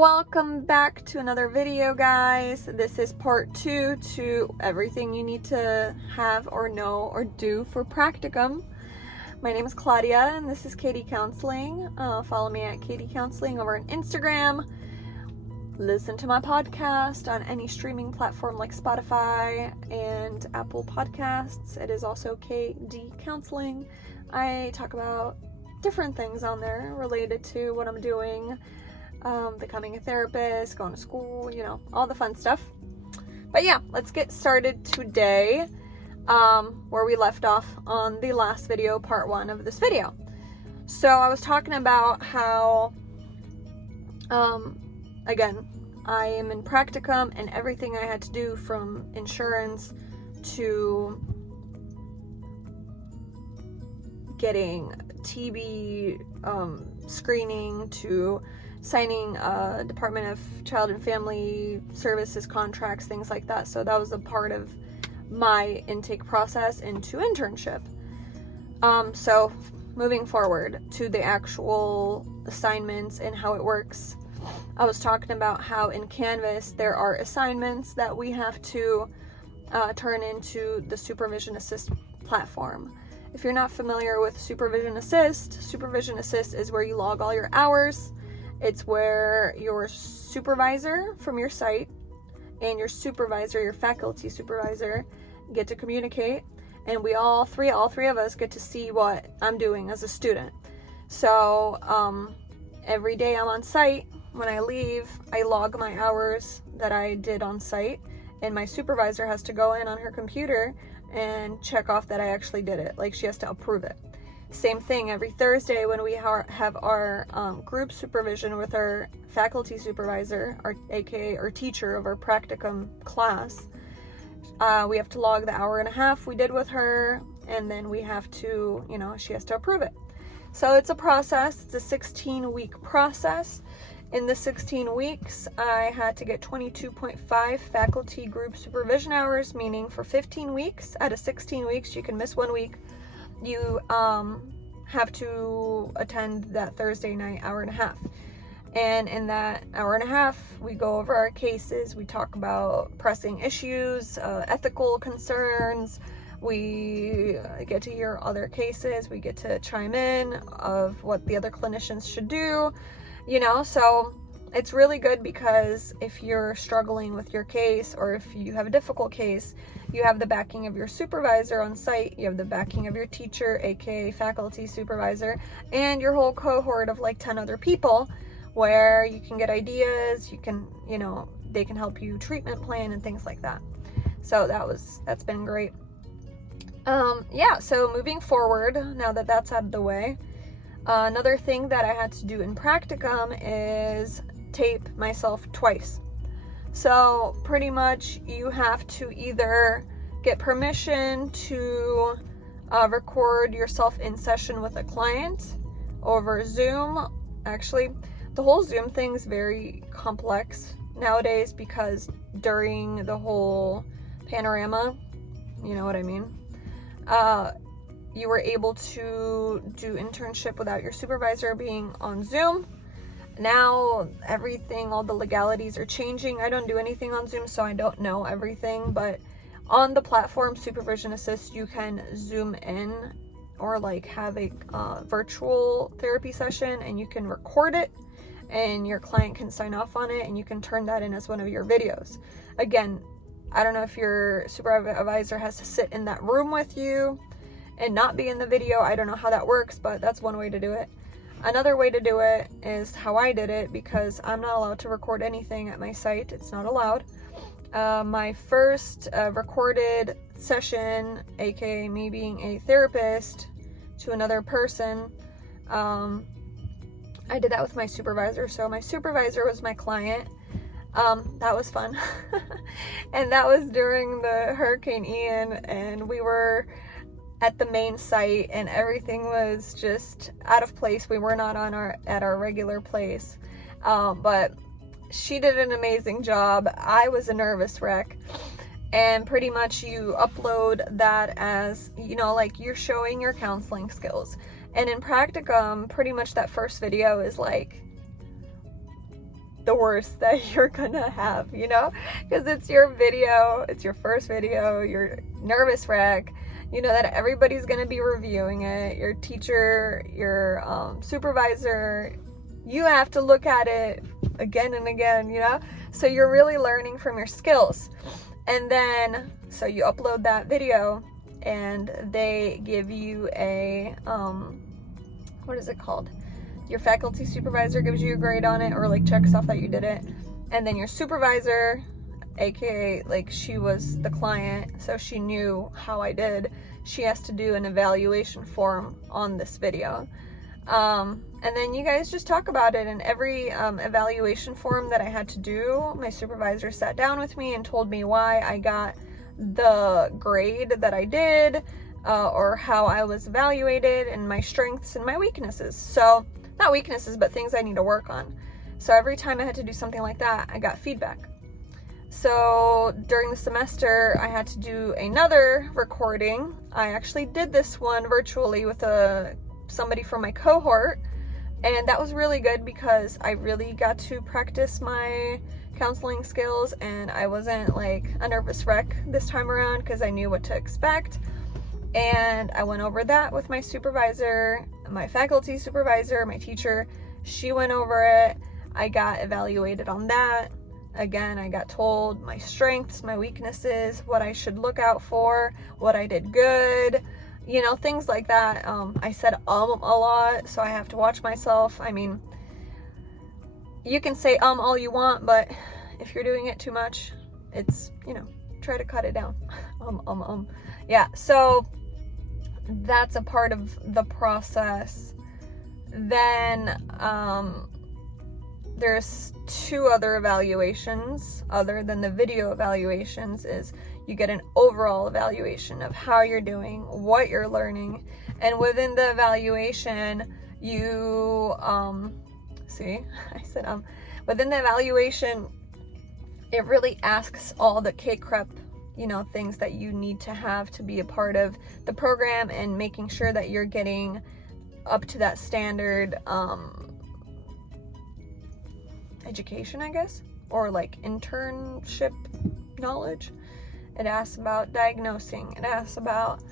Welcome back to another video, guys. This is part 2 to everything you need to have or know or do for practicum. My name is Claudia and this is Katie Counseling. Follow me at Katie Counseling over on Instagram. Listen to my podcast on any streaming platform like Spotify and Apple Podcasts. It is also KD Counseling. I talk about different things on there related to what I'm doing. Becoming a therapist, going to school, you know, all the fun stuff. But yeah, let's get started today, where we left off on the last video, part 1 of this video. So I was talking about how, again, I am in practicum and everything I had to do from insurance to getting TB screening to signing Department of Child and Family Services contracts, things like that. So that was a part of my intake process into internship. So moving forward to the actual assignments and how it works, I was talking about how in Canvas there are assignments that we have to turn into the Supervision Assist platform. If you're not familiar with Supervision Assist is where you log all your hours. It's where your supervisor from your site and your supervisor, your faculty supervisor, get to communicate, and we all three of us get to see what I'm doing as a student. So every day I'm on site, when I leave, I log my hours that I did on site, and my supervisor has to go in on her computer and check off that I actually did it. Like, she has to approve it. Same thing every Thursday when we have our group supervision with our faculty supervisor, aka our teacher of our practicum class. We have to log the hour and a half we did with her, and then we have to, you know, she has to approve it. So it's a process. It's a 16-week process. In the 16 weeks, I had to get 22.5 faculty group supervision hours, meaning for 15 weeks out of 16 weeks, you can miss 1 week. You have to attend that Thursday night hour and a half. And in that hour and a half, we go over our cases. We talk about pressing issues, ethical concerns. We get to hear other cases. We get to chime in of what the other clinicians should do, you know. So it's really good because if you're struggling with your case or if you have a difficult case, you have the backing of your supervisor on site, you have the backing of your teacher, aka faculty supervisor, and your whole cohort of like 10 other people where you can get ideas, you can, you know, they can help you treatment plan and things like that. So that's been great. Yeah, so moving forward, now that that's out of the way, another thing that I had to do in practicum is tape myself twice. So pretty much you have to either get permission to record yourself in session with a client over Zoom. Actually, the whole Zoom thing is very complex nowadays because during the whole panorama, you know what I mean, you were able to do internship without your supervisor being on Zoom. Now everything, all the legalities are changing. I don't do anything on Zoom, so I don't know everything, but on the platform Supervision Assist, you can Zoom in or like have a virtual therapy session, and you can record it and your client can sign off on it and you can turn that in as one of your videos. Again, I don't know if your supervisor has to sit in that room with you and not be in the video. I don't know how that works, but that's one way to do it. Another way to do it is how I did it, because I'm not allowed to record anything at my site. It's not allowed. My first recorded session, aka me being a therapist to another person, I did that with my supervisor. So my supervisor was my client. That was fun. And that was during the Hurricane Ian, and we were at the main site and everything was just out of place. We were not at our regular place, but she did an amazing job. I was a nervous wreck, and pretty much you upload that as, you know, like you're showing your counseling skills. And in practicum, pretty much that first video is like the worst that you're gonna have, you know, because it's your video, it's your first video, you're nervous wreck, you know that everybody's gonna be reviewing it, your teacher, your supervisor, you have to look at it again and again, you know, so you're really learning from your skills. And then, so you upload that video and they give you a, what is it called? Your faculty supervisor gives you a grade on it, or like checks off that you did it. And then your supervisor, aka like she was the client, so she knew how I did, she has to do an evaluation form on this video. And then you guys just talk about it, and every evaluation form that I had to do, my supervisor sat down with me and told me why I got the grade that I did, or how I was evaluated, and my strengths and my weaknesses. So, not weaknesses, but things I need to work on. So every time I had to do something like that, I got feedback. So during the semester, I had to do another recording. I actually did this one virtually with somebody from my cohort, and that was really good because I really got to practice my counseling skills, and I wasn't like a nervous wreck this time around because I knew what to expect. And I went over that with my supervisor, my faculty supervisor, my teacher. She went over it. I got evaluated on that. Again, I got told my strengths, my weaknesses, what I should look out for, what I did good, you know, things like that. I said a lot, so I have to watch myself. I mean, you can say all you want, but if you're doing it too much, it's, you know, try to cut it down. Yeah, so that's a part of the process. Then there's 2 other evaluations other than the video evaluations. Is you get an overall evaluation of how you're doing, what you're learning, and within the evaluation you within the evaluation it really asks all the K-CREP, you know, things that you need to have to be a part of the program, and making sure that you're getting up to that standard education, I guess, or like internship knowledge. It asks about diagnosing, it asks about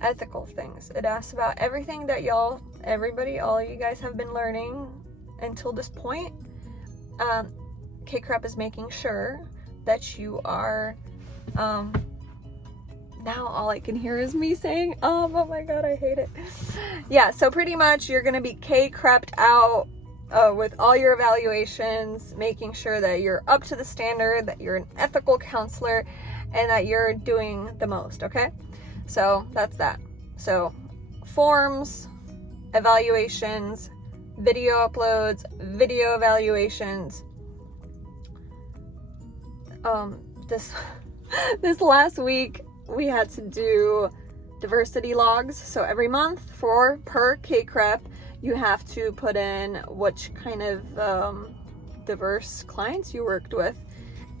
ethical things, it asks about everything that all you guys have been learning until this point. K-CREP is making sure that you are now all I can hear is me saying oh my god, I hate it. Yeah, so pretty much you're gonna be K-CREP'd out with all your evaluations, making sure that you're up to the standard, that you're an ethical counselor, and that you're doing the most, okay? So that's that. So forms, evaluations, video uploads, video evaluations. This last week we had to do diversity logs. So every month per K-CREP, you have to put in which kind of diverse clients you worked with,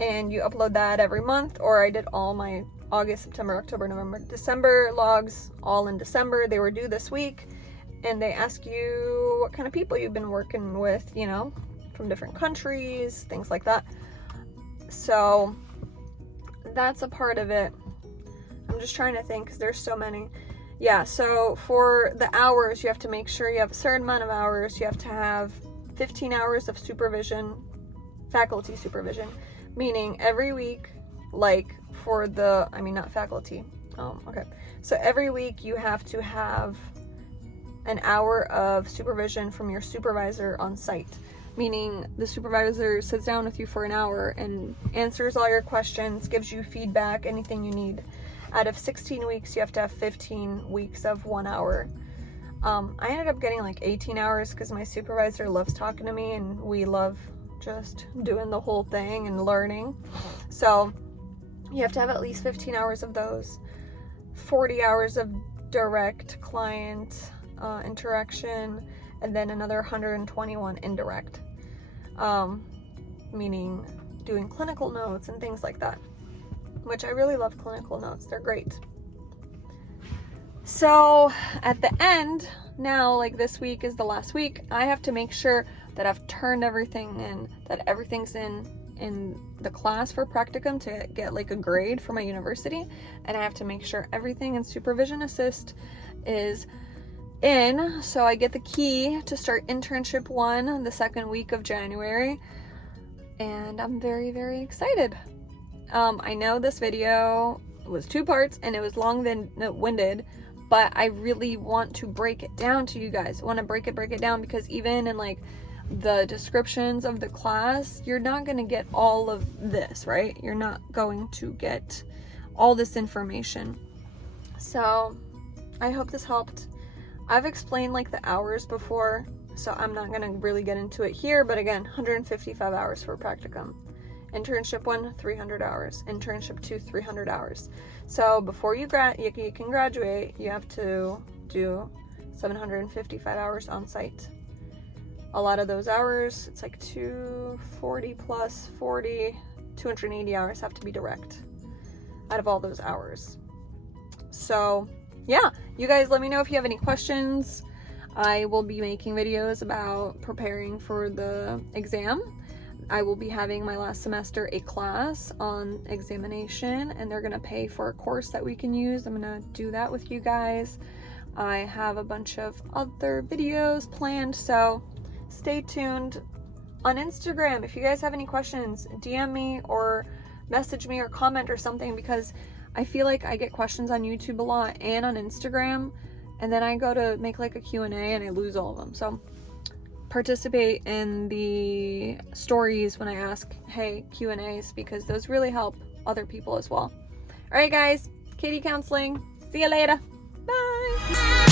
and you upload that every month. Or I did all my August, September, October, November, December logs all in December. They were due this week, and they ask you what kind of people you've been working with, you know, from different countries, things like that. So that's a part of it. I'm just trying to think because there's so many. Yeah, so for the hours, you have to make sure you have a certain amount of hours. You have to have 15 hours of supervision, faculty supervision, meaning every week, like for the, I mean, not faculty. Okay. So every week you have to have an hour of supervision from your supervisor on site, meaning the supervisor sits down with you for an hour and answers all your questions, gives you feedback, anything you need. Out of 16 weeks, you have to have 15 weeks of 1 hour. I ended up getting like 18 hours because my supervisor loves talking to me, and we love just doing the whole thing and learning. So you have to have at least 15 hours of those, 40 hours of direct client interaction, and then another 121 indirect, meaning doing clinical notes and things like that, which I really love clinical notes. They're great. So at the end, now, like this week is the last week, I have to make sure that I've turned everything in that everything's in the class for practicum to get like a grade for my university, and I have to make sure everything in supervision assist is in, so I get the key to start internship 1 the second week of January, and I'm very, very excited. I know this video was 2 parts and it was long-winded, but I really want to break it down to you guys. I want to break it down, because even in like the descriptions of the class, you're not going to get all of this, right? You're not going to get all this information. So I hope this helped. I've explained like the hours before, so I'm not going to really get into it here, but again, 155 hours for practicum. Internship 1, 300 hours. Internship 2, 300 hours. So before you can graduate, you have to do 755 hours on site. A lot of those hours, it's like 240 plus 40, 280 hours have to be direct out of all those hours. So yeah, you guys let me know if you have any questions. I will be making videos about preparing for the exam. I will be having my last semester a class on examination, and they're gonna pay for a course that we can use. I'm gonna do that with you guys. I have a bunch of other videos planned, so stay tuned. On Instagram, if you guys have any questions, DM me or message me or comment or something, because I feel like I get questions on YouTube a lot and on Instagram, and then I go to make like a Q&A and I lose all of them. So participate in the stories when I ask, hey, Q&As, because those really help other people as well. All right, guys, Katie Counseling. See you later. Bye.